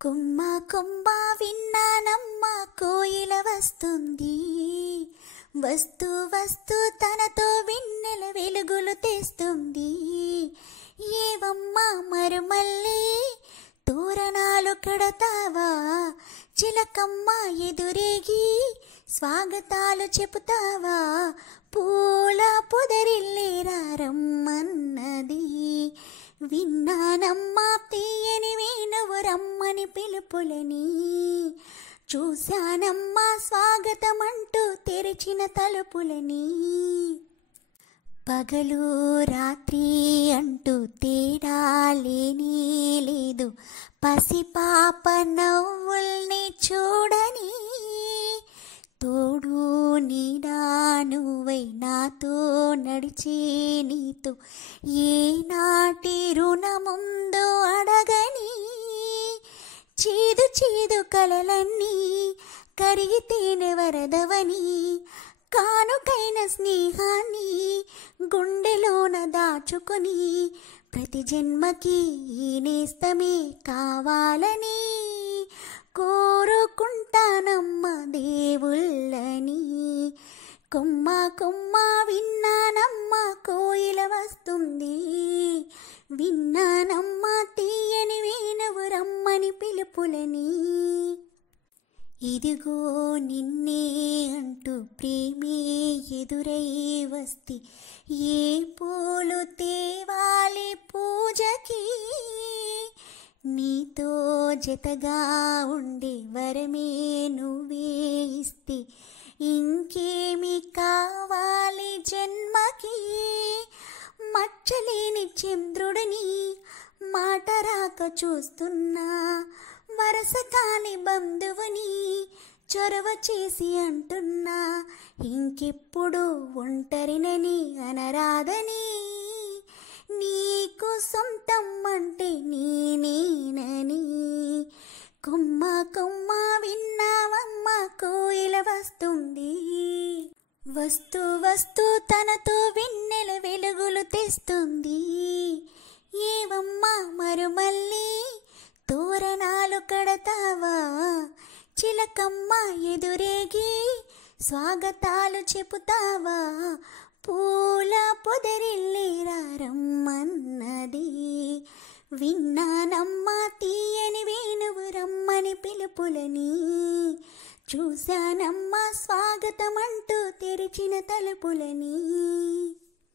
కొమ్మ కొమ్మ విన్నానమ్మ కోయిల వస్తుంది, వస్తూ వస్తూ తనతో వెన్నెల వెలుగులు తెస్తుంది. ఏవమ్మ మరుమల్లి తోరణాలు కడతావా, చిలకమ్మ ఎదురేగి స్వాగతాలు చెబుతావా, పూల పొదరిల్లేరా రమ్మన్నది. విన్నానమ్మా తీయని వేణువు రమ్మని పిలుపులని, చూశానమ్మా స్వాగతమంటూ తెరిచిన తలుపులని. పగలు రాత్రి అంటూ తేడా లేనే లేదు, పసిపాప నవ్వుల్ని చూడని. తోడు నీడా నువ్వై నాతో నడిచే నీతో ఏనాటి రుణముందో అడగని. చేదు చేదు కలలన్నీ కరిగితేనే వరదవని, కానుకైన స్నేహాన్ని గుండెలోన దాచుకొని ప్రతి జన్మకి నేస్తమే కావాలని కోరుకుంటానమ్మ దేవుళ్ళని. కొమ్మ కొమ్మ విన్నానమ్మ కోయిల వస్తుంది, విన్నానమ్మ తీయని వేణువు రమ్మని పిలుపులని. ఇదిగో నిన్నే అంటూ ప్రేమే ఎదురై వస్తే ఏ పూలు తేవాలి పూజకి. నీతో జతగా ఉండే వరమే నువ్వే ఇస్తే ఇంకేమి కావాలి జన్మకి. మచ్చలేని చంద్రుడిని మాట రాక చూస్తున్నా, వరస కాని బంధువుని చొరవ చేసి అంటున్నా, ఇంకెప్పుడు ఒంటరినని అనరాదని. నీకు సొంతం అంటే నేనేనని. కొమ్మ కొమ్మ విన్నావమ్మ కోయిల వస్తుంది, వస్తూ వస్తూ తనతో వెన్నెల వెలుగులు తెస్తుంది. ఏవమ్మ మరుమల్లి తోరణాలు కడతావా, చిలకమ్మ ఎదురేగి స్వాగతాలు చెబుతావా, పూల పొదరిల్లేరా రమ్మన్నది. విన్నానమ్మ తీయని వేణువు రమ్మని పిలుపులని, చూశానమ్మ స్వాగతమంటూ తెరిచిన తలుపులని.